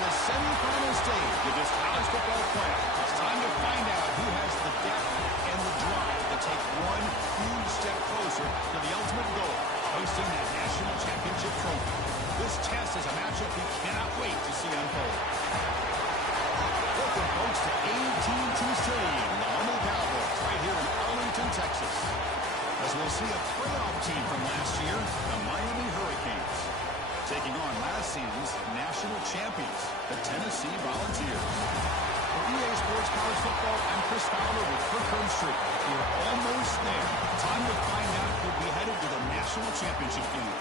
the semifinal stage of this college football playoff. It's time to find out who has the depth and the drive to take one huge step closer to the ultimate goal, hosting that national championship trophy. This test is a matchup we cannot wait to see unfold. Welcome, folks, to AT&T Stadium, the home of the Cowboys, right here in Arlington, Texas. As we'll see a playoff team from last year, the Miami Hurricanes, taking on last season's national champions, the Tennessee Volunteers. For EA Sports College Football, I'm Chris Fowler with Kirk Herbstreit. We're almost there. Time to find out who'll be headed to the national championship game.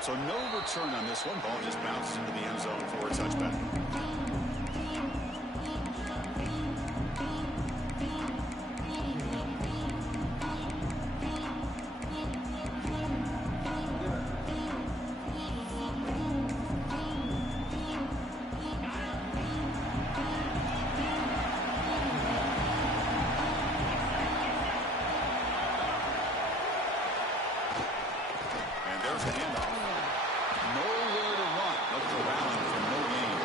So no return on this one. Ball just bounces into the end zone for a touchback. And there's a handoff. Nowhere to run. Look for Allen for no gain.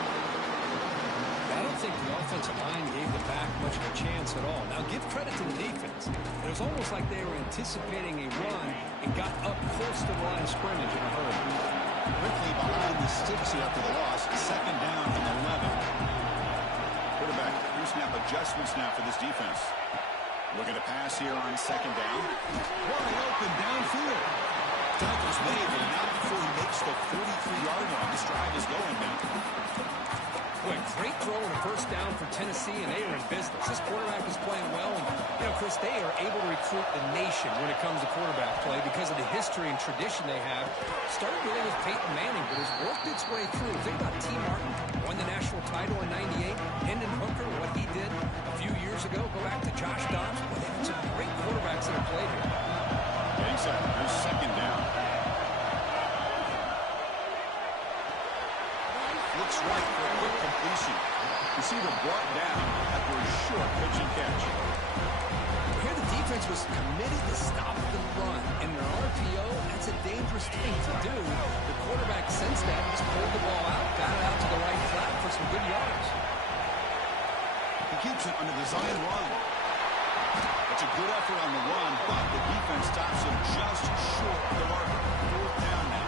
I don't think the offensive line gave the back much of a chance at all. Now, give credit to the defense. It was almost like they were anticipating a run and got up close to the line of scrimmage in a hurry. Quickly behind the sticks here after the loss. Second down and 11. Quarterback pre-snap adjustments now for this defense. Looking to pass here on second down. Wide open downfield. Tackle's made, but not before he makes the 43-yard line. This drive is going now. Boy, great throw and a first down for Tennessee, and they are in business. This quarterback is playing well. And, you know, Chris, they are able to recruit the nation when it comes to quarterback play because of the history and tradition they have. Started really with Peyton Manning, but has worked its way through. Think about T. Martin, won the national title in '98. Hendon Hooker, what he did a few years ago. Go back to Josh Dobbs. Well, they've had some great quarterbacks that have played here. Getting set. There's second down. Looks right for a quick completion. Receiver brought down after a short pitch and catch. Here the defense was committed to stop the run. And in an RPO, that's a dangerous thing to do. The quarterback sensed that and just pulled the ball out, got it out to the right flat for some good yards. He keeps it on a design run. It's a good effort on the run, but the defense stops him just short of the marker. Fourth down now.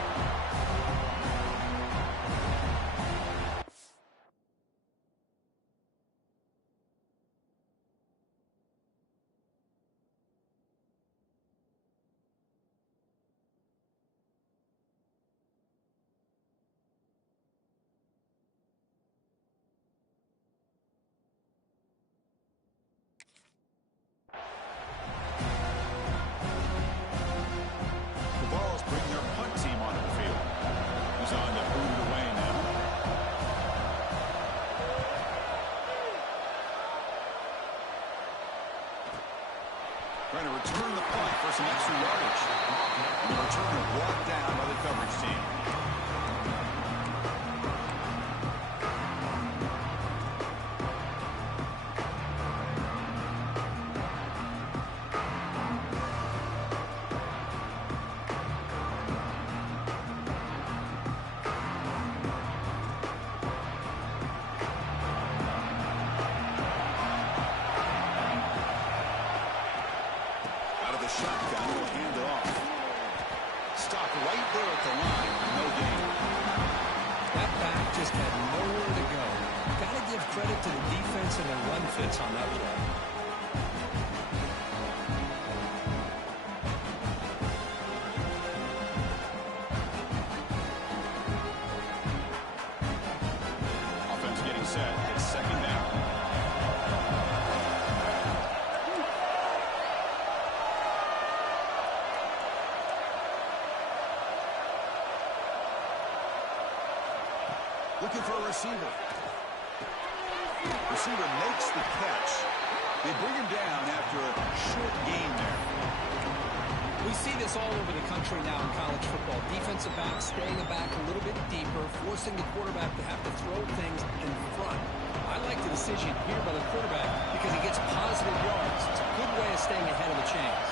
Trying to return the punt for some extra yardage. And the returner brought down by the coverage team. Shotgun will hand it off. Stop right there at the line. No gain. That back just had nowhere to go. Got to give credit to the defense and their run fits on that play. Offense getting set. It's second down. Looking for a receiver. Receiver makes the catch. They bring him down after a short gain there. We see this all over the country now in college football. Defensive backs staying back a little bit deeper, forcing the quarterback to have to throw things in front. I like the decision here by the quarterback because he gets positive yards. It's a good way of staying ahead of the chains.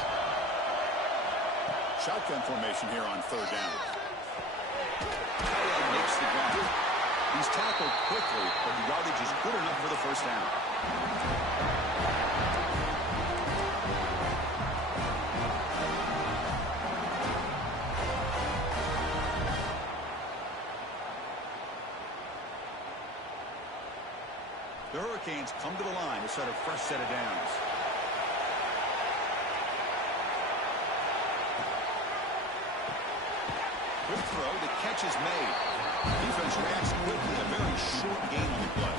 Shotgun formation here on third down. Tyler makes the grab. He's tackled quickly, but the yardage is good enough for the first down. The Hurricanes come to the line to set a fresh set of downs. Good throw. The catch is made. Defense reacts quickly. A very short gain on the play.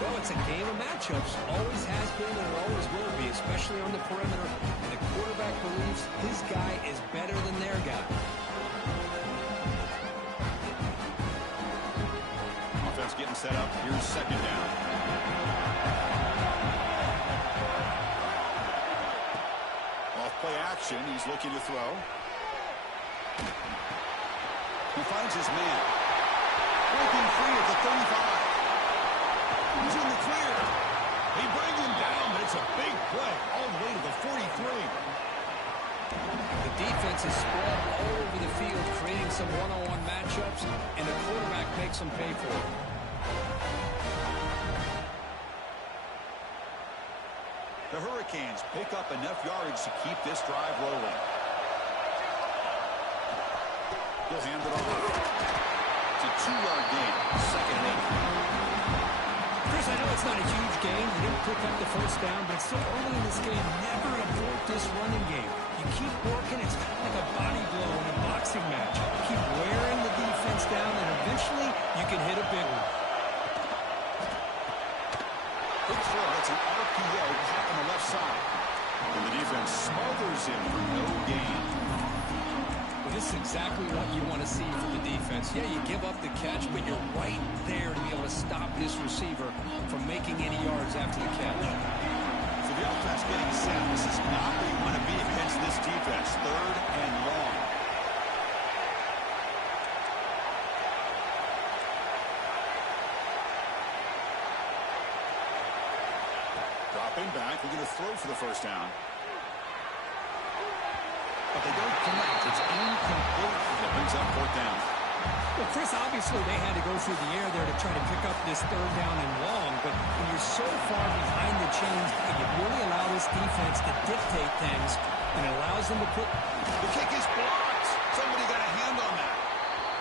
Well, it's a game of matchups. Always has been and it always will be, especially on the perimeter. And the quarterback believes his guy is better than their guy. Offense getting set up. Here's second down. Off play action. He's looking to throw. He finds his man. Breaking free at the 35. He's in the clear. He brings him down, but it's a big play all the way to the 43. The defense is spread all over the field, creating some one-on-one matchups, and the quarterback makes them pay for it. The Hurricanes pick up enough yardage to keep this drive rolling. He'll hand it off. It's a 2-yard gain. Second and 8. Chris, I know it's not a huge game. They didn't pick up the first down, but so early in this game, never abort this running game. You keep working, it's kind of like a body blow in a boxing match. Keep wearing the defense down, and eventually you can hit a big one. Big throw. That's an RPO caught on the left side. And the defense smothers him for no gain. Well, this is exactly what you want to see from the defense. Yeah, you give up the catch, but you're right there to be able to stop this receiver from making any yards after the catch. So the offense getting set. This is not where you want to be against this defense. Third and long. Dropping back. We're going to throw for the first down. But they don't connect. It's incomplete. That brings up fourth down. Well, Chris, obviously they had to go through the air there to try to pick up this third down and long, but when you're so far behind the chains, you really allow this defense to dictate things, and it allows them to put... The kick is blocked. Somebody got a hand on that.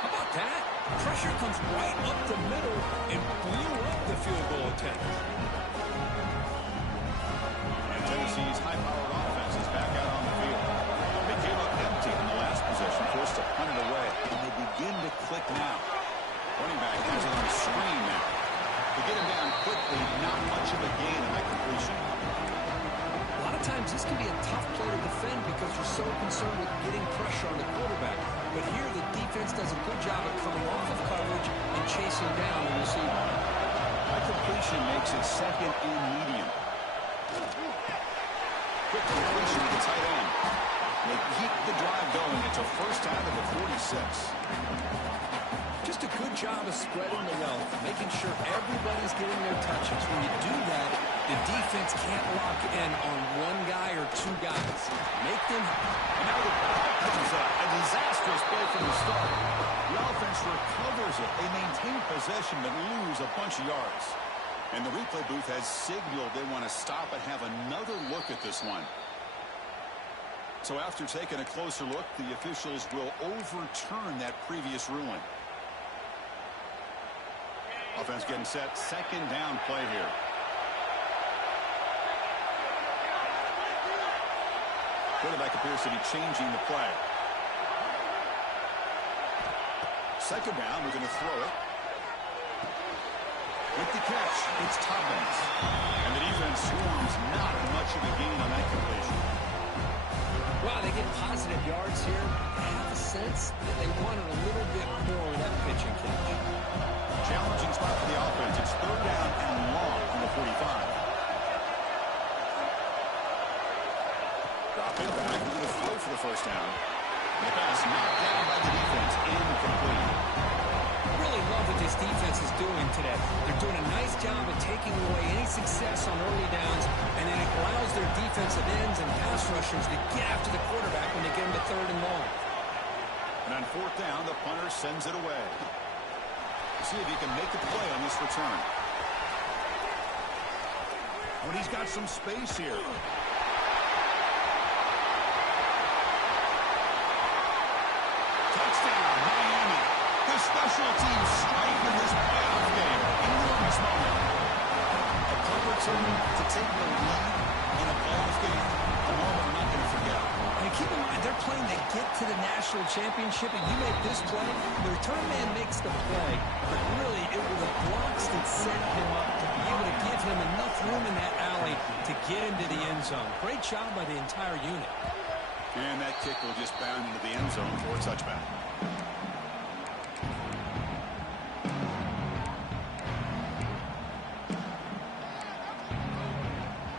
How about that? Pressure comes right up the middle and blew up the field goal attempt. And Tennessee's high-powered offense is back out on the field. They came up empty in the last possession, forced to punt it away. And they begin to click now. Running back has it on the screen now. They get him down quickly, not much of a gain on that completion. A lot of times this can be a tough play to defend because you're so concerned with getting pressure on the quarterback. But here the defense does a good job of coming off of coverage and chasing down the receiver. That completion makes it second and medium. Quick completion to the tight end. They keep the drive going. It's a first down to the 46. Just a good job of spreading the wealth, making sure everybody's getting their touches. When you do that, the defense can't lock in on one guy or two guys. Make them... And now the ball comes up. A disastrous play from the start. The offense recovers it. They maintain possession but lose a bunch of yards. And the replay booth has signaled they want to stop and have another look at this one. So after taking a closer look, the officials will overturn that previous ruling. Offense getting set. Second down play here. Quarterback appears to be changing the play. Second down, we're going to throw it. With the catch, it's Tubbins. And the defense swarms, not much of a gain on that completion. Wow, they get positive yards here. I have a sense that they wanted a little bit more of that pitch and catch. Challenging spot for the offense. It's third down and doing today. They're doing a nice job of taking away any success on early downs, and then it allows their defensive ends and pass rushers to get after the quarterback when they get him to 3rd and long. And on 4th down, the punter sends it away. See if he can make a play on this return. When he's got some space here. Touchdown, Miami. The special teams strike in this playoff game. Enormous moment. A punt return to take the lead in a playoff game. A moment I'm not going to forget. And keep in mind, they're playing to get to the national championship, and you make this play, the return man makes the play, but really it were the blocks that set him up to be able to give him enough room in that alley to get into the end zone. Great job by the entire unit. And that kick will just bound into the end zone for a touchback.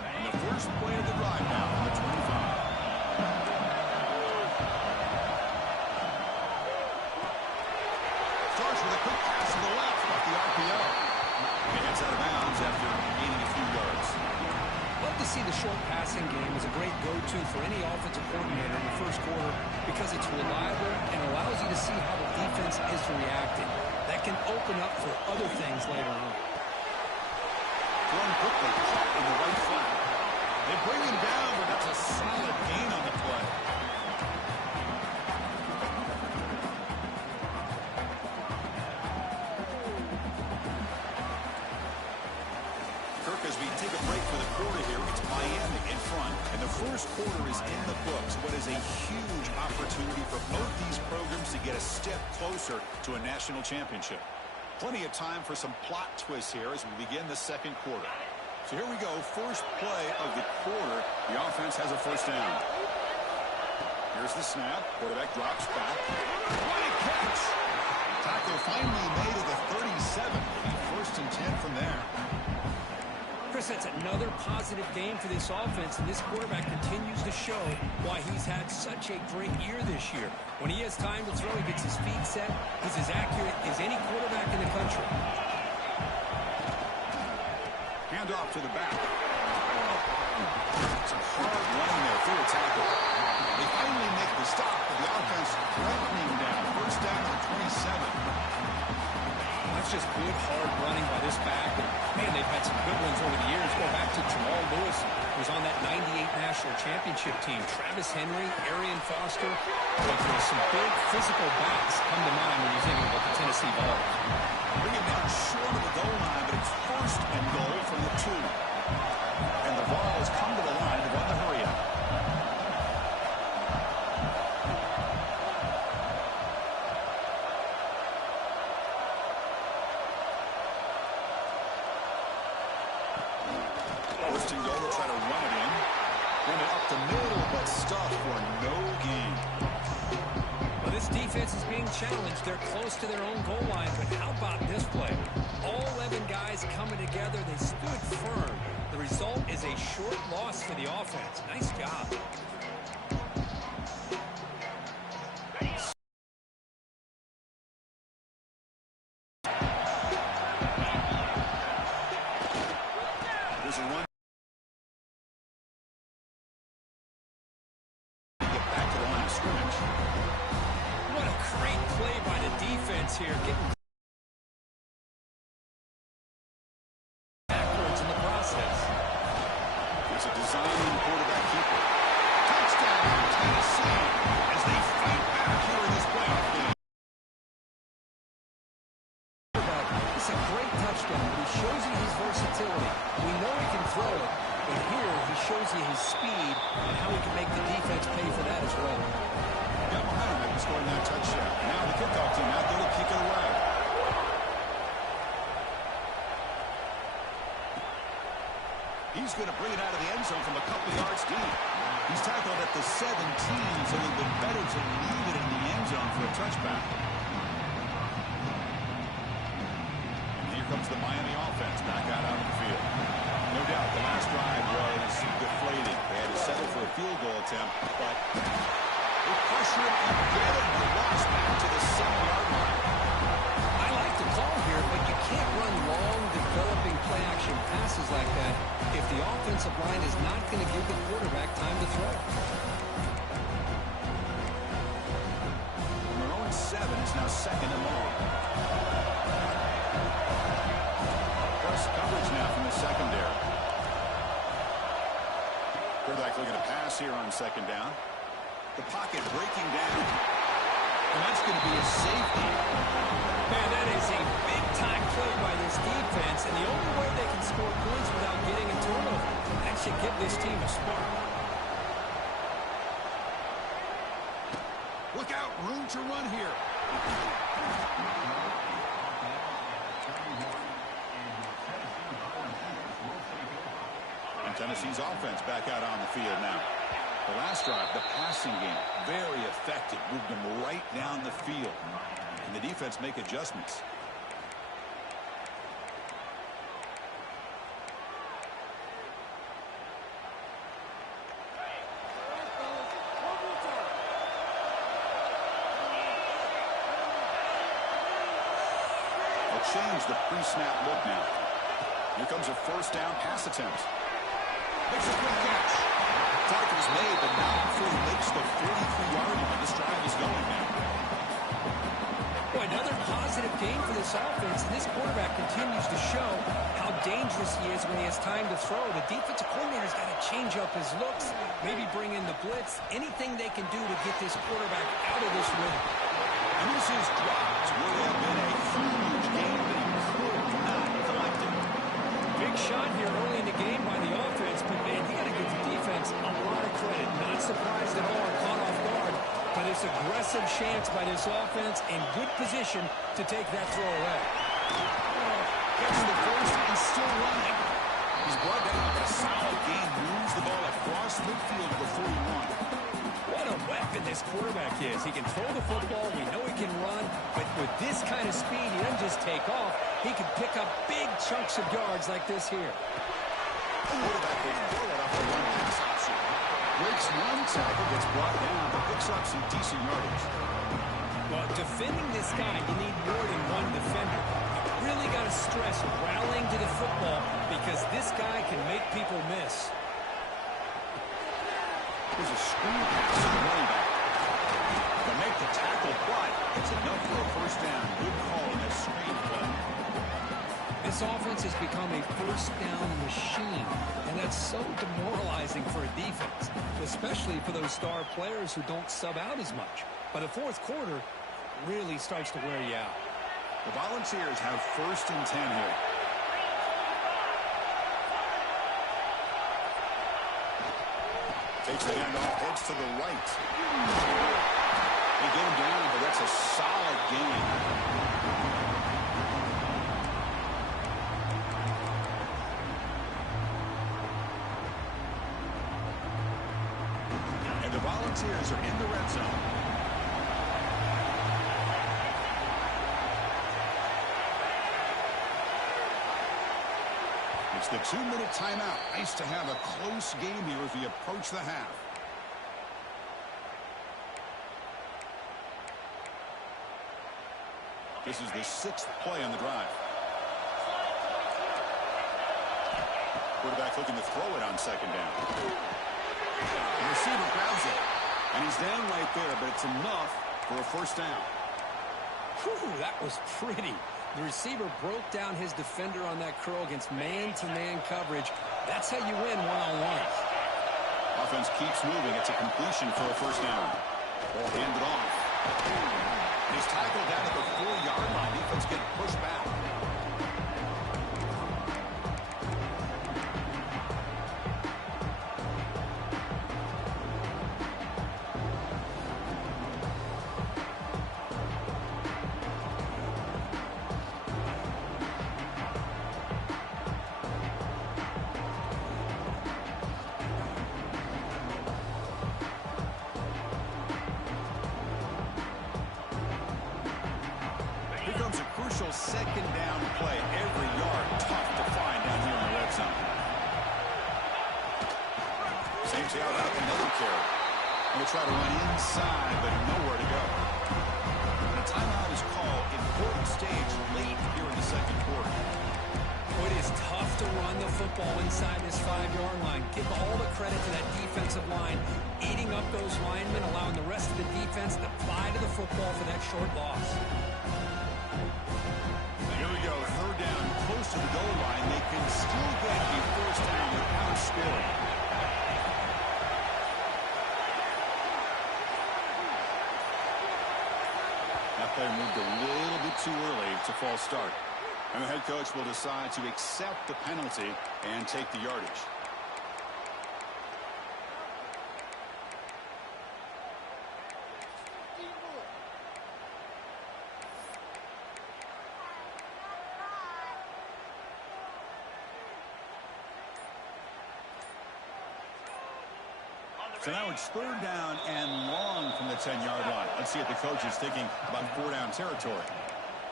And the first play of the drive now on the 25. Starts with a quick pass to the left off the RPO. It gets out of bounds after gaining a few yards. Love to see the short passing game as a great go-to for any offensive coordinator in the first quarter because it's reliable and allows you to see how the defense is reacting. That can open up for other things later on. Thrown quickly, caught in the right flat. They bring him down, but that's a solid gain on the play. Kirk, as we take a break for the quarter here, it's Miami in front, and the first quarter is in the books. What is a huge opportunity for both these programs to get a step closer to a national championship. Plenty of time for some plot twists here as we begin the second quarter. So here we go, first play of the quarter. The offense has a first down. Here's the snap. Quarterback drops back. What a catch! Tackle finally made at the 37. First and 10 from there. Chris, that's another positive game for this offense, and this quarterback continues to show why he's had such a great year this year. When he has time to throw, he gets his feet set. He's as accurate as any quarterback in the country. Hand off to the back. Some hard running there through a tackle. They finally make the stop, but the offense threatening down. First down to the 27. That's just good, hard running by this back. And, man, they've had some good ones over the years. Go back to Jamal Lewis, who was on that 98 national championship team. Travis Henry, Arian Foster. But there's some big physical backs come to mind when you're thinking about the Tennessee Vols. Bring it down short of the goal line, but it's first and goal from the 2. And the Vols come to the line to run the hurry up. First and goal, they'll try to run it in. Run it up the middle, but stuffed for no gain. Well, this defense is being challenged. They're close to their own goal line, but how about this play? All 11 guys coming together. They stood firm. The result is a short loss for the offense. Nice job. There's a run. Get back to the line of scrimmage. What a great play by the defense here. Getting backwards in the process. There's a design quarterback keeper. Touchdown, Tennessee, as they fight back here in this playoff game. It's a great touchdown, but he shows you his versatility. We know he can throw it, but here he shows you his speed and how he can make the defense pay for that as well. Got behind him after scoring that touchdown. Now the kickoff team out there to kick it away. He's going to bring it out of the end zone from a couple yards deep. He's tackled at the 17, so it would have been better to leave it in the end zone for a touchback. And here comes the Miami offense back out on the field. No doubt the last drive was deflating. They had to settle for a field goal attempt, but they pressure him again. The loss back to the 7-yard line. I like the call here, but you can't offensive line is not going to give the quarterback time to throw. From their own 7, it's now 2nd and long. Press coverage now from the secondary. Quarterback looking to pass here on 2nd down. The pocket breaking down. And that's going to be a safety. Man, that is a big-time play by this defense, and the only way they can score points without getting a turnover. That should give this team a spark. Look out, room to run here. And Tennessee's offense back out on the field now. The last drive, the passing game, very effective. Moved them right down the field. And the defense make adjustments. They'll change the pre-snap look now. Here comes a 1st down pass attempt. Makes a quick catch. Tackle's made, but not before he makes the 43-yard line. This drive is going now. Boy, another positive game for this offense, and this quarterback continues to show how dangerous he is when he has time to throw. The defensive coordinator's got to change up his looks, maybe bring in the blitz, anything they can do to get this quarterback out of this rhythm. And this is dropped. Would have been a huge game, but he could not collect it. Big shot here early in the game by the offense, but man, you got to give the defense a lot of credit. Not surprised at all, caught off guard by this aggressive chance by this offense in good position to take that throw away. Gets the first and still running. He's brought down, but a solid game moves the ball across midfield to the 41. What a weapon this quarterback is. He can throw the football. We know he can run. But with this kind of speed, he doesn't just take off. He can pick up big chunks of yards like this here. Quarterback will throw it up the one pass option. Breaks one tackle, gets brought down, but picks up some decent yardage. Well, defending this guy, you need more than one defender. You really got to stress rallying to the football because this guy can make people miss. Here's a screen pass to the running back. To make the tackle, but it's enough for a 1st down. Good call on that screen play. This offense has become a 1st down machine, and that's so demoralizing for a defense, especially for those star players who don't sub out as much. But the 4th quarter really starts to wear you out. The Volunteers have 1st and 10 here. Takes the handoff, heads to the right. They get him down, but that's a solid gain. And the Volunteers are in the red zone. It's the 2-minute timeout. Nice to have a close game here as we approach the half. This is the 6th play on the drive. Quarterback looking to throw it on 2nd down. The receiver grabs it, and he's down right there, but it's enough for a 1st down. Whew, that was pretty. The receiver broke down his defender on that curl against man-to-man coverage. That's how you win one-on-one. Offense keeps moving. It's a completion for a 1st down. Ball handed off. He's tackled down at the 4-yard line. Defense getting pushed back. Crucial 2nd down play. Every yard tough to find down here in the red zone. Same tail out, another carry. We'll try to run inside, but nowhere to go. And a timeout is called. Important stage late here in the 2nd quarter. It is tough to run the football inside this 5-yard line. Give all the credit to that defensive line, eating up those linemen, allowing the rest of the defense to fly to the football for that short loss. Here we go, third down, close to the goal line. They can still get a first down without scoring. That play moved a little bit too early to false start. And the head coach will decide to accept the penalty and take the yardage. So now it's third down and long from the 10-yard line. Let's see if the coach is thinking about 4-down territory.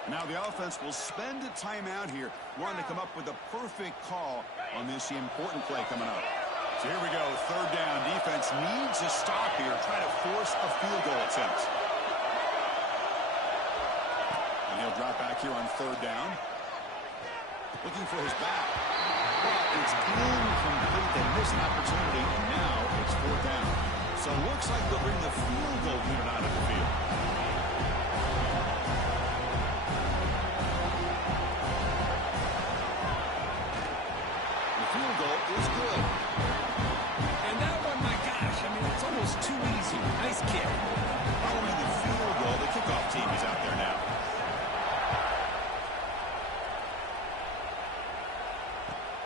Now the offense will spend a timeout here, wanting to come up with a perfect call on this important play coming up. So here we go, third down. Defense needs a stop here, trying to force a field goal attempt. And he'll drop back here on third down. Looking for his back. But it's incomplete. They miss an opportunity, and now it's fourth down. So it looks like they'll bring the field goal unit out of the field. The field goal is good. And that one, my gosh, I mean, it's almost too easy. Nice kick. Following the field goal, the kickoff team is out there now.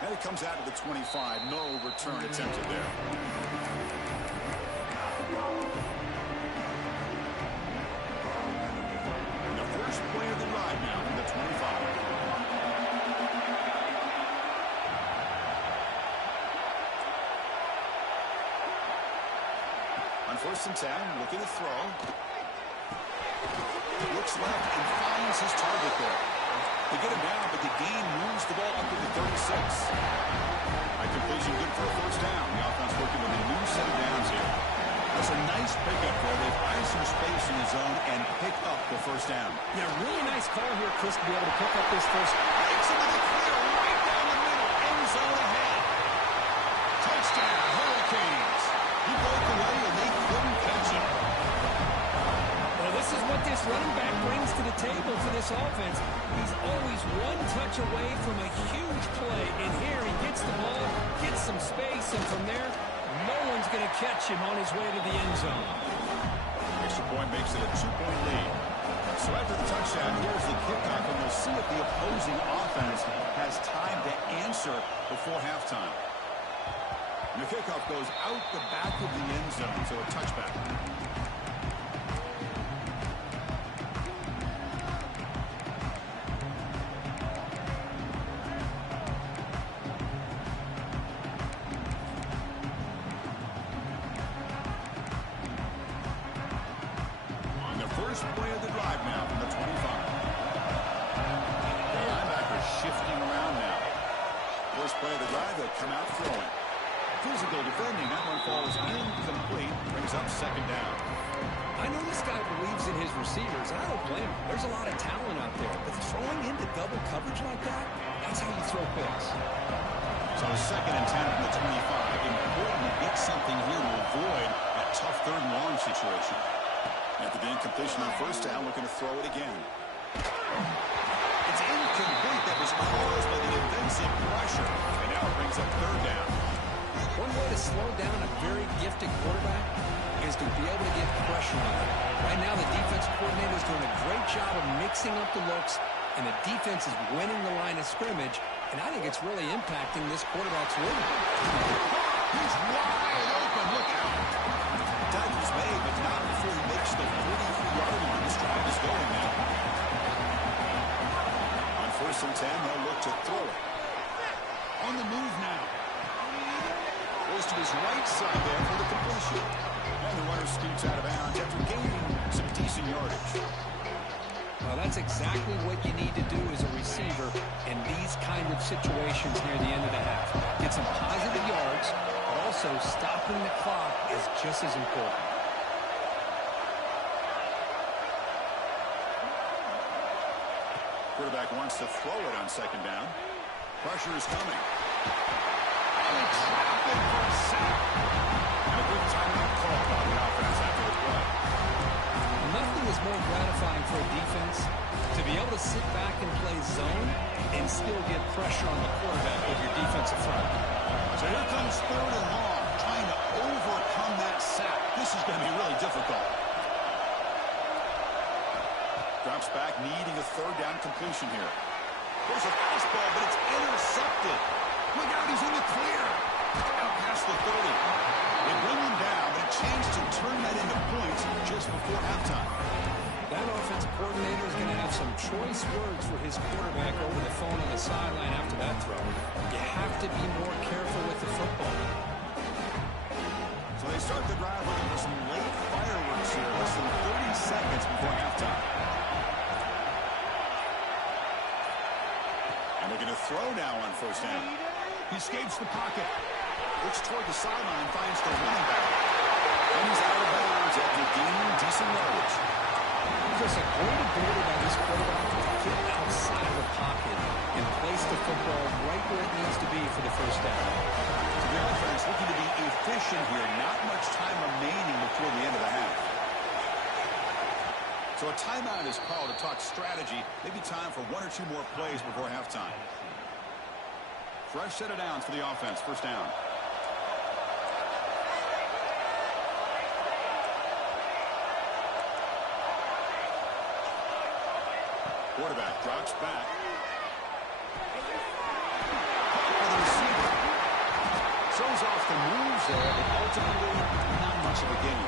And it comes out of the 25. No return attempted there. And the first play of the drive now from the 25. On first and 10, looking to throw. Looks left and finds his target there. They get him down, but the gain moves the ball up to the 36. That completion good for a first down. The offense working with a new set of downs here. That's a nice pickup there. They've eyed some space in the zone and pick up the first down. Yeah, really nice call here, Chris, to be able to pick up this first. Takes him to the clear right down the middle. End zone ahead. Touchdown, Hurricanes. He broke away and they couldn't catch him. Well, this is what this running back brings to the table for this offense. He's always one touch away from a huge play. And here he gets the ball, gets some space, and from there, no one's going to catch him on his way to the end zone. Extra point makes it a 2-point lead. So after the touchdown, here's the kickoff, and we'll see if the opposing offense has time to answer before halftime. And the kickoff goes out the back of the end zone, so a touchback. First play of the drive now from the 25. The linebacker shifting around now. First play of the drive, they'll come out throwing. Physical defending, that one falls incomplete, brings up second down. I know this guy believes in his receivers, and I don't blame him. There's a lot of talent out there, but throwing into double coverage like that, that's how you throw picks. So second and 10 from the 25. Important to get something here to avoid that tough third and long situation. After the incompletion on first down, looking to throw it again. It's incomplete. That was caused by the defensive pressure. And now it brings up third down. One way to slow down a very gifted quarterback is to be able to get pressure on him. Right now, the defensive coordinator is doing a great job of mixing up the looks, and the defense is winning the line of scrimmage, and I think it's really impacting this quarterback's rhythm. He's wide open. Look out. Tackle was made, but not before he makes the 43-yard line. This drive is going now. On first and 10, they'll look to throw it. On the move now. Goes to his right side there for the completion. And the runner scoots out of bounds after gaining some decent yardage. Well, that's exactly what you need to do as a receiver in these kind of situations near the end of the half. Get some positive yards, but also stopping the clock is just as important. Quarterback wants to throw it on second down. Pressure is coming. And he trapped him for a sack. And a good timeout call by the offense after the play. Nothing is more gratifying for a defense to be able to sit back and play zone and still get pressure on the quarterback with your defensive front. So here comes 3rd and long, trying to overcome that sack. This is going to be really difficult. Drops back, needing a 3rd down completion here. There's a fastball, but it's intercepted. Look out, he's in the clear. Out past the 30. They bring him down, but a chance to turn that into points just before halftime. That offensive coordinator is going to have some choice words for his quarterback over the phone on the sideline after that throw. You have to be more careful with the football. So they start the drive looking for some late fireworks here. Less than 30 seconds before halftime. And they're going to throw now on 1st down. He escapes the pocket. Looks toward the sideline, finds the running back. And he's out of bounds after gaining decent yardage. There's a great ability by this quarterback to get outside of the pocket and place the football right where it needs to be for the 1st down. So the offense looking to be efficient here. Not much time remaining before the end of the half. So a timeout is called to talk strategy. Maybe time for 1 or 2 more plays before halftime. Fresh set of downs for the offense. 1st down. Quarterback drops back. For the receiver. Shows off the moves there, but ultimately not much of a gain.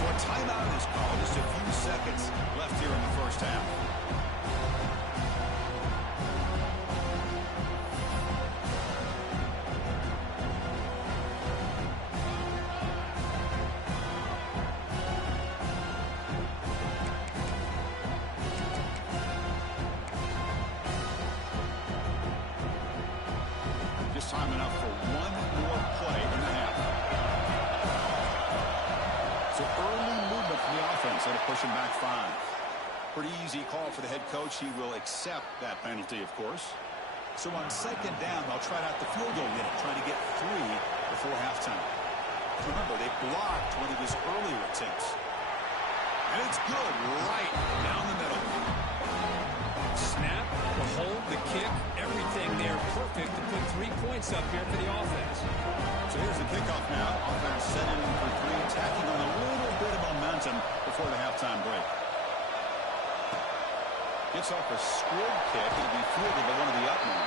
So a timeout is called. Just a few seconds left here in the 1st half. Time enough for 1 more play in the half. So early movement from the offense. They'll push him back 5. Pretty easy call for the head coach. He will accept that penalty, of course. So on 2nd down, they'll try out the field goal unit, trying to get 3 before halftime. Remember, they blocked one of his earlier attempts. And it's good right down the middle. Snap, the hold, the kick, everything there perfect to put 3 points up here for the offense. So here's the kickoff now. Offense set in for 3, tacking on a little bit of momentum before the halftime break. Gets off a squib kick. It'll be fielded by one of the up men.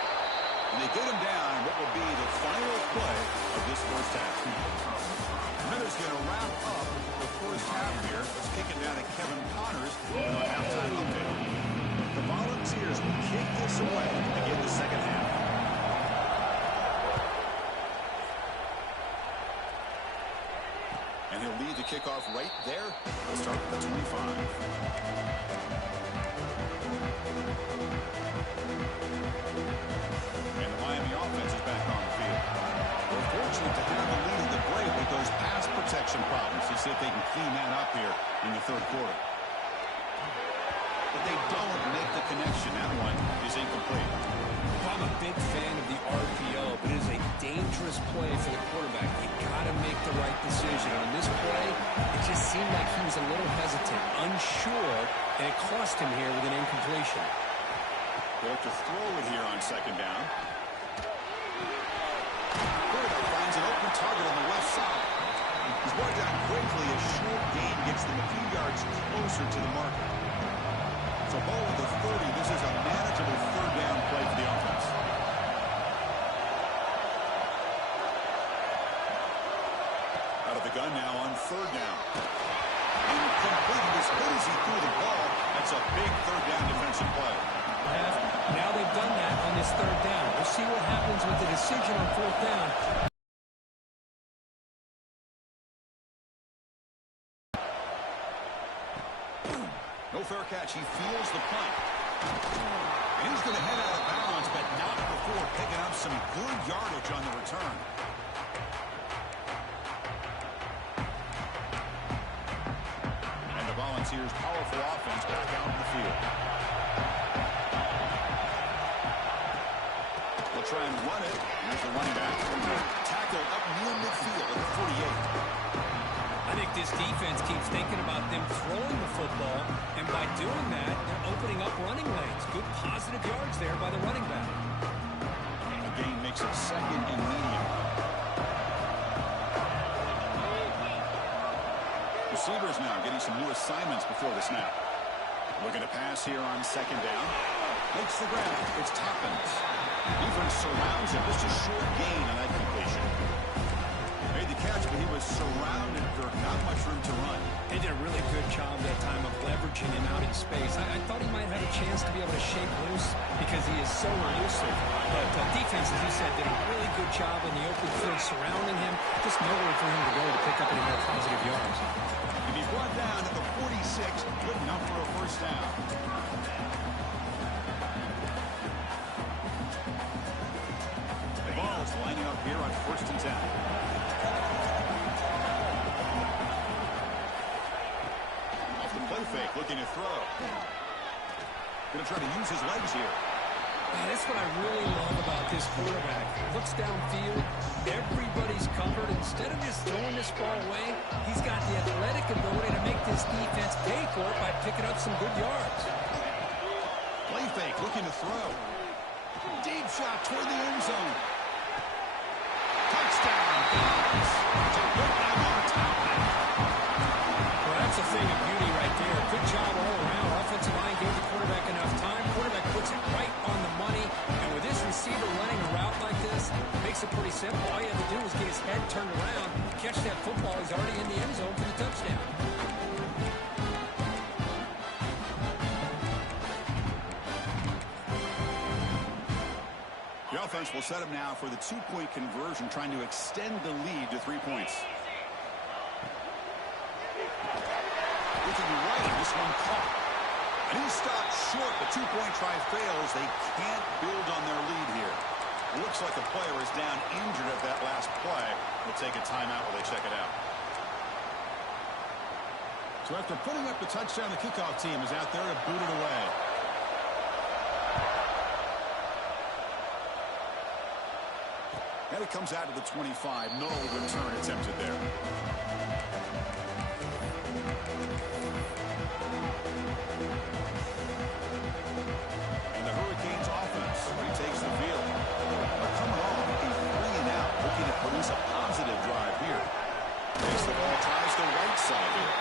And they get him down in what will be the final play of this 1st half. Miller's going to wrap up the 1st half here. Let's kick it down to Kevin Connors in our halftime update. The Volunteers will kick this away to begin the 2nd half. And he'll lead the kickoff right there. We'll start with the 25. And the Miami offense is back on the field. They're fortunate to have the lead at the break with those pass protection problems. Let's see if they can clean that up here in the 3rd quarter. But they don't make the connection. That one is incomplete. Well, I'm a big fan of the RPO, but it is a dangerous play for the quarterback. You got to make the right decision. On this play, it just seemed like he was a little hesitant, unsure, and it cost him here with an incompletion. They have to throw it here on 2nd down. Quarterback finds an open target on the left side. He's brought down quickly. A short gain gets them a few yards closer to the marker. So ball at the 30. This is a manageable 3rd down play for the offense. Out of the gun now on 3rd down. Incomplete. As good as he threw the ball, that's a big 3rd down defensive play. Now they've done that on this 3rd down. We'll see what happens with the decision on 4th down. No fair catch. He feels the punt. And he's going to head out of bounds, but not before picking up some good yardage on the return. And the Volunteers' powerful offense back out in the field. The They'll try and run it. Here's the running back. Tackle up near midfield at the 48. I think this defense keeps thinking about them throwing the football, and by doing that, they're opening up running lanes. Good positive yards there by the running back. A gain makes it second and medium. Receivers now getting some new assignments before the snap. Looking to pass here on second down. Makes the grab. It's Toppins. Defense surrounds him. Just a short gain on that completion. Made the catch, but he was surrounded, Kirk. Not much room to run. They did a really good job that time of leveraging him out in space. I thought he might have a chance to be able to shake loose because he is so elusive. But defense, as you said, did a really good job in the open field surrounding him. Just nowhere for him to go to pick up any more positive yards. And he brought down at the 46, good enough for a first down. The ball's lining up here on 1st and 10. Play fake, looking to throw. Going to try to use his legs here. That's what I really love about this quarterback. Looks downfield, everybody's covered. Instead of just throwing this ball away, he's got the athletic ability to make this defense pay for it by picking up some good yards. Play fake, looking to throw. Deep shot toward the end zone. Touchdown. To put them on top. Well, that's a thing of beauty right there. Good job all around. Offensive line gave the quarterback enough time. Quarterback puts it right on the money. And with this receiver running a route like this, it makes it pretty simple. All you have to do is get his head turned around, catch that football. He's already in the end zone for the touchdown. The offense will set up now for the two-point conversion, trying to extend the lead to 3 points. Looking right, this one caught. And he stopped short. The two-point try fails. They can't build on their lead here. Looks like the player is down injured at that last play. We'll take a timeout while they check it out. So after putting up the touchdown, the kickoff team is out there to boot it away. And it comes out to the 25. No return attempted there. And the Hurricanes offense retakes the field. They're coming off a 3-and-out, looking to produce a positive drive here. Takes the ball, tries the right side here.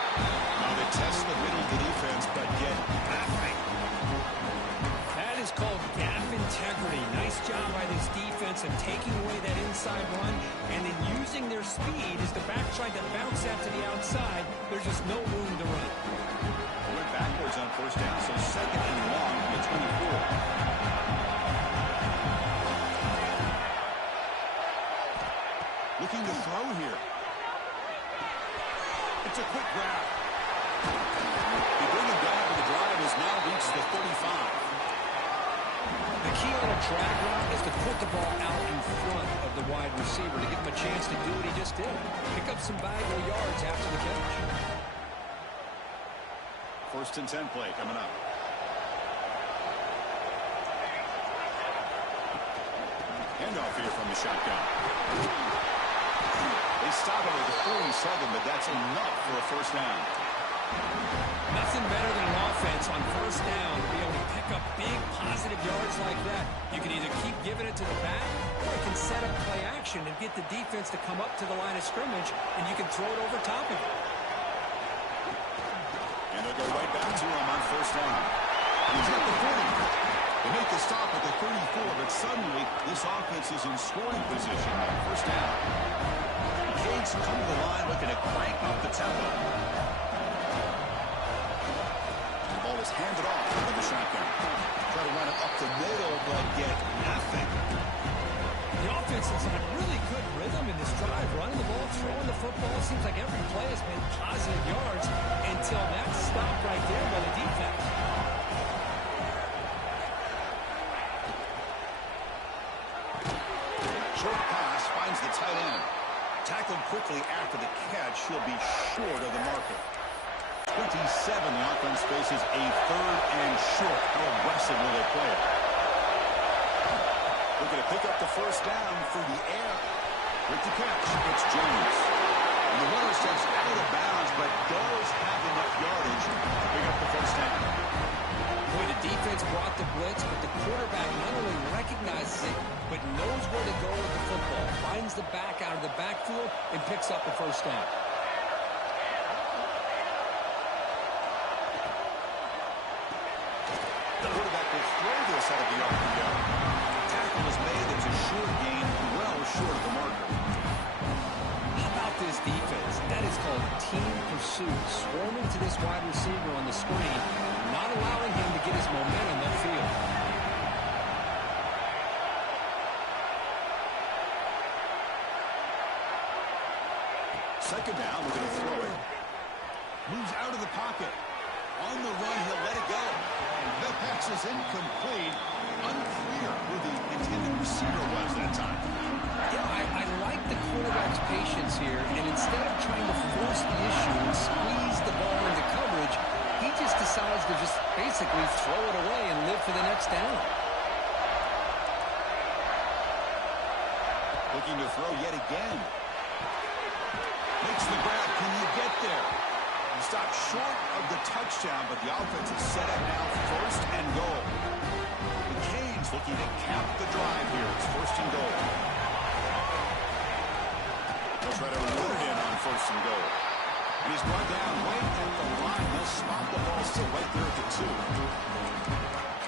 Now they test the middle of the defense, but get nothing. That is called gap integrity. Nice job by this defense of taking away that inside run and then using their speed as the back tried to bounce out to the outside. There's just no room to run. Went backwards on first down, so second and long to the 24. Looking to throw here. It's a quick grab. They bring him down, but the drive has now reached the 35. The key on a drag route is to put the ball out in front of the wide receiver to give him a chance to do what he just did. Pick up some valuable yards after the catch. 1st and 10 play coming up. Handoff here from the shotgun. They stop it at the 47, but that's enough for a first down. Nothing better than an offense on first down to be able to pick up big positive yards like that. You can either keep giving it to the back, or you can set up play action and get the defense to come up to the line of scrimmage, and you can throw it over top of it. And they'll go right back to him on first down. He's at the 40. They make the stop at the 34, but suddenly this offense is in scoring position on first down. The Canes come to the line looking to crank up the tempo. The ball is handed off from the shotgun. Try to run it up the middle, but get nothing. The offense is in a really good rhythm in this drive, running the ball, throwing the football. Seems like every play has been positive yards until that stop right there by the defense. Short pass finds the tight end. Tackled quickly after the catch. He'll be short of the marker. 27, the offense faces a 3rd and short. How aggressive will they play it? Looking to pick up the first down through the air. With the catch, it's Jones. And the runner steps out of bounds, but does have enough yardage to pick up the first down. Boy, the defense brought the blitz, but the quarterback not only recognizes it, but knows where to go with the football. Finds the back out of the backfield and picks up the first down. The quarterback will throw this out of the RPO. Tackle is made. There's a short gain, well short of the marker. How about this defense? That is called team pursuit. Swarming to this wide receiver on the screen, not allowing him to get his momentum upfield. Second down, we're going to throw it. Moves out of the pocket. On the run, he'll let it go. And the pass is incomplete. Unclear who the intended receiver was that time. Yeah, I like the quarterback's patience here, and instead of trying to force the issue and squeeze the ball into coverage, he just decides to just basically throw it away and live for the next down. Looking to throw yet again. Makes the grab. Can you get there? He stopped short of the touchdown, but the offense is set up now first and goal. The Canes looking to cap the drive here. It's first and goal. They'll try to run it in on first and goal. And he's brought down right at the line. They'll spot the ball still right there at the 2.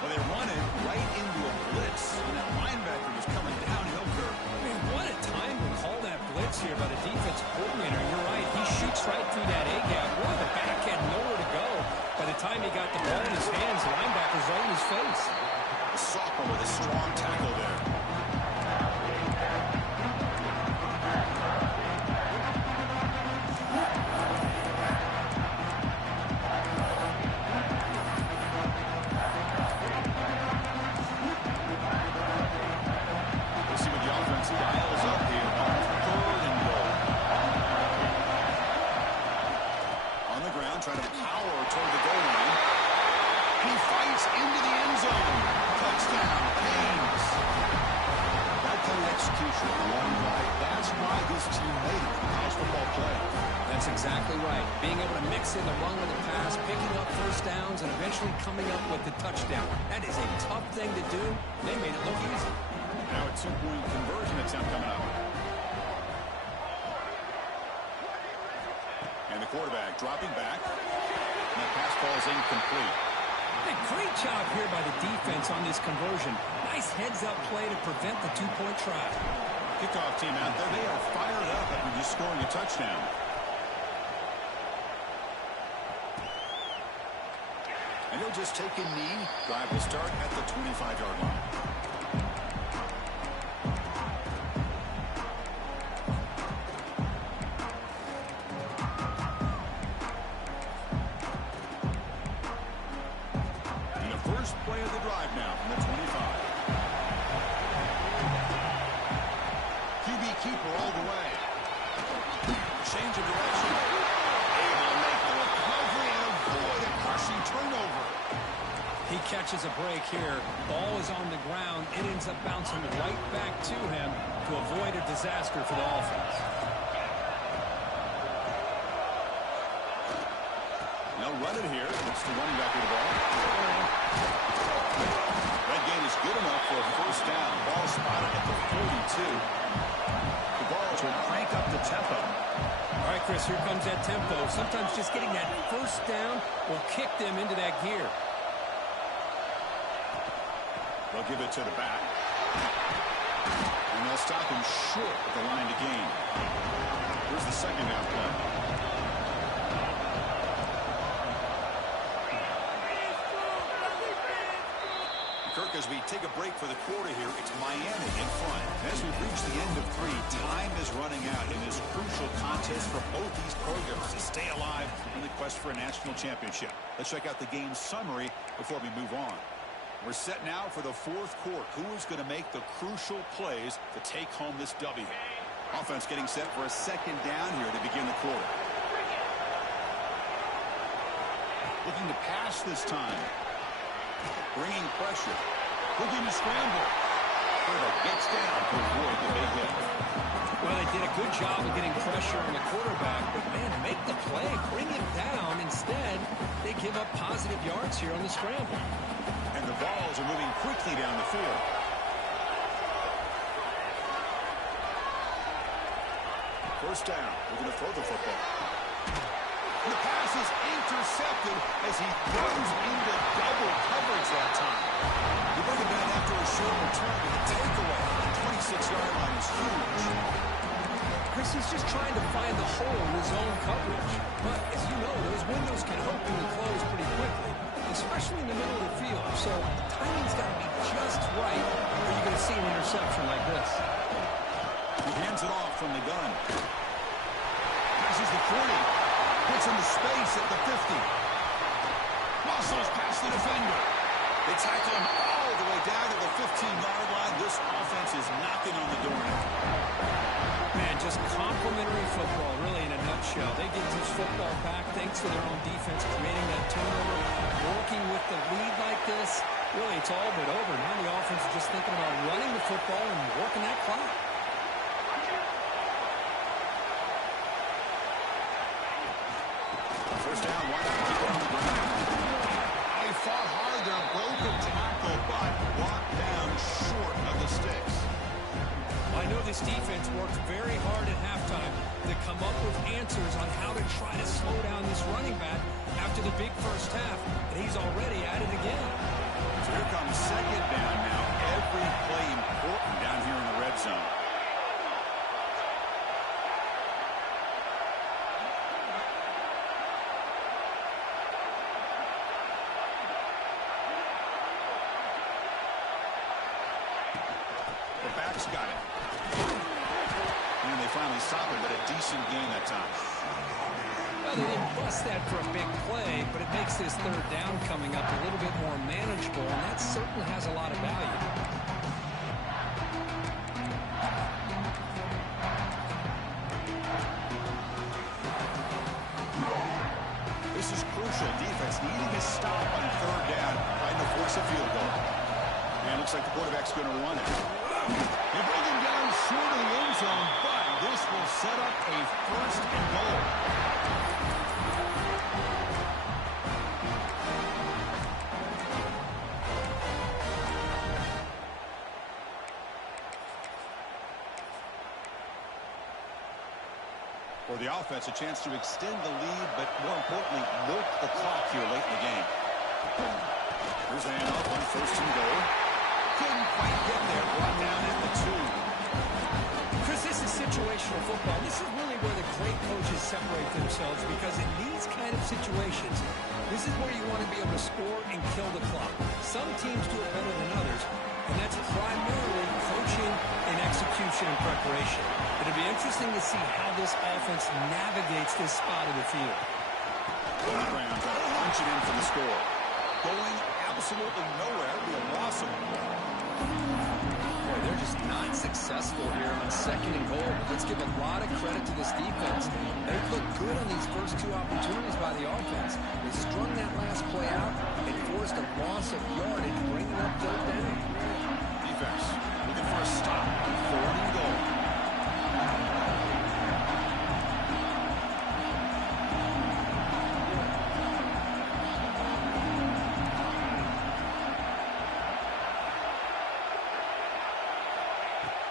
Well, they run it right into a blitz. And that linebacker was coming downhill curve. I mean, what a time to call that blitz here by the defensive coordinator. You're right. He shoots right through that A-gap. Boy, the back had nowhere to go. By the time he got the ball in his hands, the linebacker's right in his face. The sophomore with a strong tackle there. We'll see what the offense dials up here on third and goal. On the ground, trying to power toward the goal line. He fights into the end zone. Touchdown, Canes. That kind of execution, a long drive. That's why this team made it in college football play. That's exactly right. Being able to mix in the run with the pass, picking up first downs, and eventually coming up with the touchdown. That is a tough thing to do. They made it look easy. Now a two-point conversion attempt coming up. And the quarterback dropping back. And that pass ball is incomplete. Hey, great job here by the defense on this conversion. Nice heads-up play to prevent the two-point try. Kickoff team out there. They are fired up after just scoring a touchdown. And he'll just take a knee. Drive will start at the 25-yard line. And the first play of the drive now from the 25. QB keeper all the way. Change of direction. Able to make the recovery and avoid a crushing turnover. He catches a break here. Ball is on the ground. It ends up bouncing right back to him to avoid a disaster for the offense. They'll run it here. It's the running back with the ball. That gain is good enough for a first down. Ball spotted at the 42. The Vols will crank up the tempo. All right, Chris, here comes that tempo. Sometimes just getting that first down will kick them into that gear. They'll give it to the back. And they'll stop him short at the line to gain. Here's the second down play. Kirk, as we take a break for the quarter here, it's Miami in front. As we reach the end of 3, time is running out in this crucial contest for both these programs to stay alive in the quest for a national championship. Let's check out the game summary before we move on. We're set now for the fourth quarter. Who is going to make the crucial plays to take home this W? Offense getting set for a second down here to begin the quarter. Looking to pass this time. Bringing pressure. Looking to scramble. But gets down to avoid the big hit. Well, they did a good job of getting pressure on the quarterback, but, man, make the play, bring him down. Instead, they give up positive yards here on the scramble. And the balls are moving quickly down the field. First down. We're going to throw the football. And the pass is intercepted as he throws into double coverage that time. You bring it back after a short return, and the takeaway on the 26-yard line is huge. Chris, he's just trying to find the hole in his own coverage. But, as you know, those windows can open and close pretty quickly, especially in the middle of the field. So, timing's got to be just right, or you're going to see an interception like this. He hands it off from the gun. Passes the 40. Puts into space at the 50. Muscles past the defender. They tackle him all the way down to the 15-yard line. This offense is knocking on the door now. Man, just complimentary football, really, in a nutshell. They get this football back thanks to their own defense, creating that turnover, working with the lead like this. Really, it's all but over. Now the offense is just thinking about running the football and working that clock. First down, why not keep it on the ground? They fought hard there, broke a tackle, but walked down short of the sticks. I know this defense worked very hard at halftime to come up with answers on how to try to slow down this running back after the big first half, and he's already at it again. So here comes second down now. Every play important down here in the red zone. The back's got it. And they finally stop it, but a decent gain that time. Well, they didn't bust that for a big play, but it makes this third down coming up a little bit more manageable, and that certainly has a lot of value. This is crucial. Defense needing a stop on third down, trying to force a field goal. And looks like the quarterback's going to run it. They bring him down short of the end zone, but this will set up a first and goal. For the offense, a chance to extend the lead, but more importantly, milk the clock here late in the game. Here's a handoff on first and goal. Couldn't quite get there, brought down at the 2. Chris, this is situational football. This is really where the great coaches separate themselves, because in these kind of situations, this is where you want to be able to score and kill the clock. Some teams do it better than others, and that's primarily coaching and execution and preparation. It'll be interesting to see how this offense navigates this spot of the field. On the ground, trying to punch it in for the score. Going absolutely nowhere. It'll be a loss of one. Boy, they're just not successful here on second and goal. Let's give a lot of credit to this defense. They've looked good on these first two opportunities by the offense. They strung that last play out and forced a loss of yardage, bringing up third down. Defense looking for a stop on third and goal.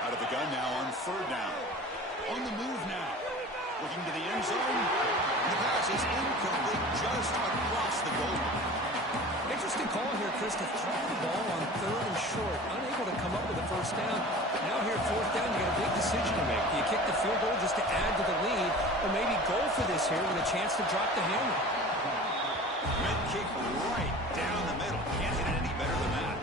Out of the gun now on third down. On the move now. Looking to the end zone. The pass is incomplete just across the goal line. Interesting call here, Chris, to throw the ball on third and short. Unable to come up with a first down. Now here, fourth down, you got a big decision to make. Do you kick the field goal just to add to the lead, or maybe go for this here with a chance to drop the hammer? Mid kick right down the middle. Can't hit it any better than that.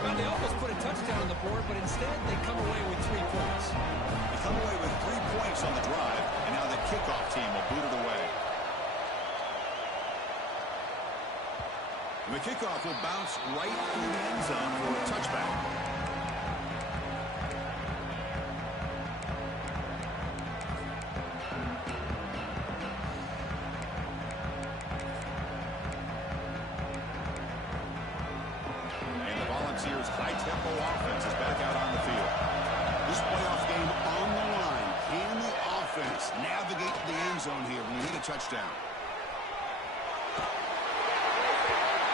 Well, they almost put a touchdown on the board, but instead they come away with 3 points. They come away with 3 points on the drive, and now the kickoff team will boot it away. And the kickoff will bounce right through the end zone for a touchback. Volunteers hijack up-tempo offense is back out on the field. This playoff game on the line. Can the offense navigate the end zone here when we need a touchdown?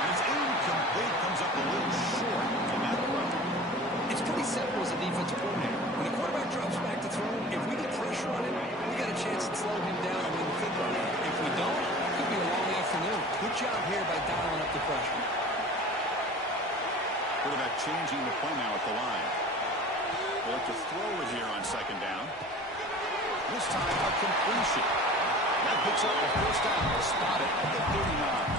And it's incomplete. Comes up a little short on that throw. It's pretty simple as a defensive coordinator. When the quarterback drops back to throw, if we get pressure on him, we got a chance to slow him down and win the football game. If we don't, it could be a long afternoon. Good job here by dialing up the pressure. Quarterback changing the play now at the line. They'll look to throw it here on second down. This time a completion. That picks up a first down. Spotted at the 39.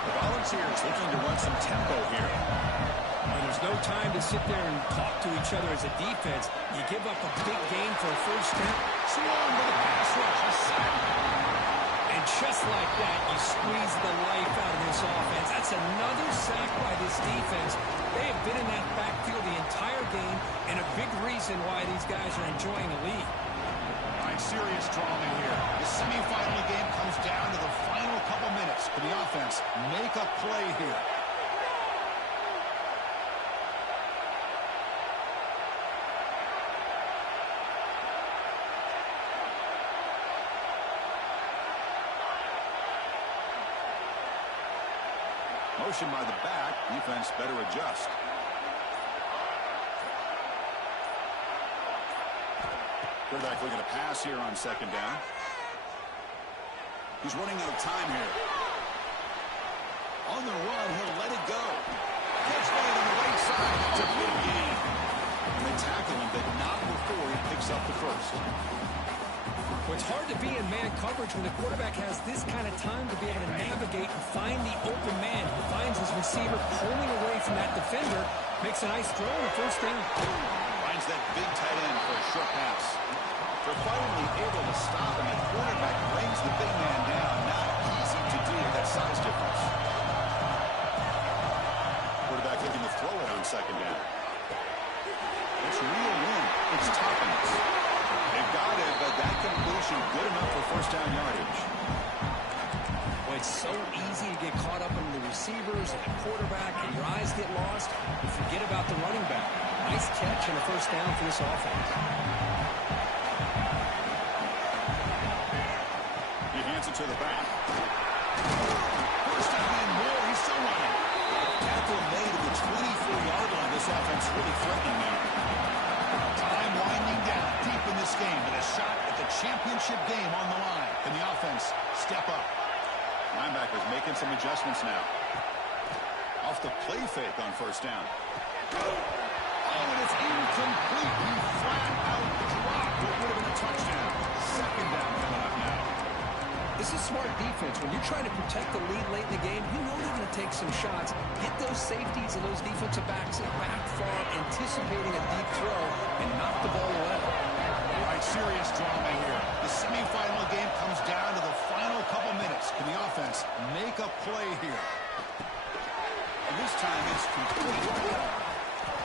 The Volunteers looking to run some tempo here. And there's no time to sit there and talk to each other as a defense. You give up a big gain for a first down. Sloan with a pass rush. A sack. And just like that, you squeeze the life out of this offense. That's another sack by this defense. They have been in that backfield the entire game, and a big reason why these guys are enjoying the lead. All right, serious drama here. The semifinal game comes down to the final couple minutes. Can the offense make a play here? Motion by the back. Defense better adjust. Quarterback looking to pass here on second down. He's running out of time here. On the run, he'll let it go. Catch made on the right side. That's a big gain. And they tackle him, but not before he picks up the first. Well, it's hard to be in man coverage when the quarterback has this kind of time to be able to navigate and find the open man. He finds his receiver pulling away from that defender, makes a nice throw and a first down. Finds that big tight end for a short pass. They're finally able to stop him. The quarterback brings the big man down. Not easy to do with that size difference. Quarterback looking to throw it on second down. It's real wind. It's Toppins. They've got it, but that completion good enough for first down yardage. Well, it's so easy to get caught up in the receivers and the quarterback, and your eyes get lost. You forget about the running back. Nice catch and a first down for this offense. He hands it to the back. First down and more. He's still running. Tackle made at the 24-yard line. This offense really threatening now. Time winding down deep in this game, with a shot at the championship game on the line. Can the offense step up? Linebackers making some adjustments now. Off the play fake on first down. Oh, and it's incomplete. He flat out dropped what would have been a touchdown. Second down coming up now. This is smart defense. When you're trying to protect the lead late in the game, you know they're going to take some shots. Get those safeties and those defensive backs back far, anticipating a deep throw, and knock the ball away. All right, serious drama here. The semifinal game comes down to the final couple minutes. Can the offense make a play here? And this time it's complete.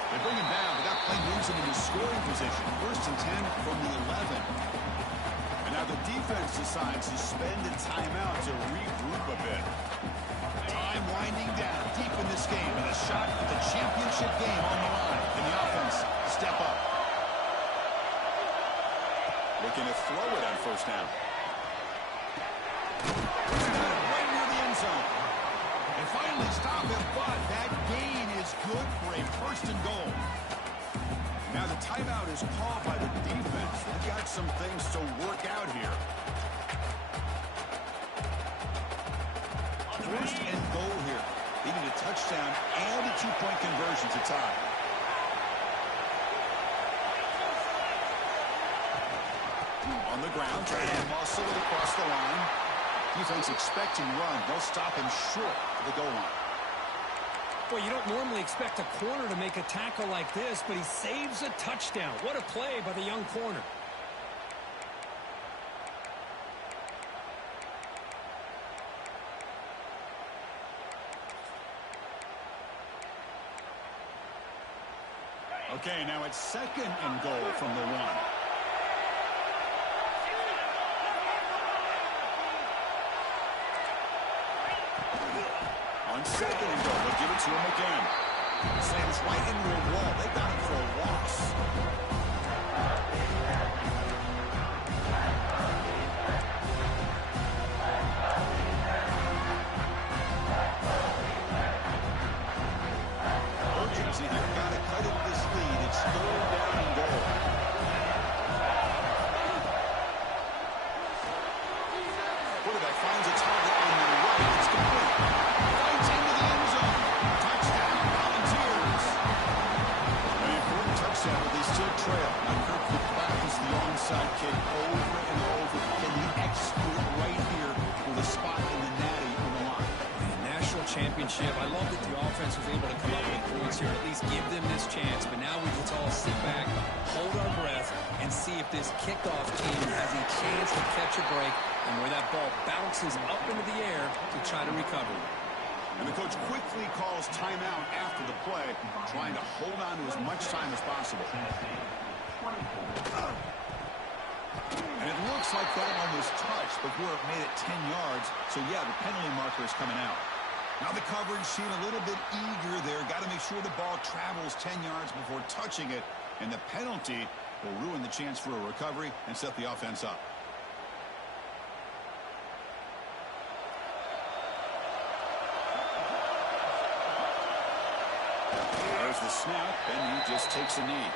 They bring him down, but that play moves him into scoring position. First and 10 from the 11. And now the defense decides to spend a timeout to regroup a bit. Time winding down deep in this game, and a shot at the championship game on the line. Can the offense step up? Looking to throw it on first down. Right near the end zone. And finally stop him, but that gain is good for a first and goal. Now the timeout is called by the defense. They've got some things to work out here. First and goal here. They need a touchdown and a two-point conversion to tie. On the ground, trying to muscle it across the line. Defense expecting run. They'll stop him short of the goal line. Well, you don't normally expect a corner to make a tackle like this, but he saves a touchdown. What a play by the young corner. Okay, now it's second and goal from the 1. On second and goal, they'll give it to him again. Slams right into a wall. They got him for a loss. Urgency here. Got to cut into this lead. It's 3rd down and goal. Quarterback finds a target on the right. It's complete. Fights into the end zone. Touchdown, Volunteers. An important touchdown, but they still trail. Now Kirk could practice the onside kick over and over. Can he execute it right here with a spot in the natty on the line? National championship. I love that the offense was able to come up with points here, at least give them this chance. But now we just all sit back, hold our breath, and see if this kickoff team has a chance to catch a break and where that ball bounces up into the air to try to recover. And the coach quickly calls timeout after the play, trying to hold on to as much time as possible. And it looks like that one was touched before it made it 10 yards. So, yeah, the penalty marker is coming out. Now the coverage seemed a little bit eager there. Got to make sure the ball travels 10 yards before touching it. And the penalty will ruin the chance for a recovery and set the offense up. There's the snap, and he just takes a knee.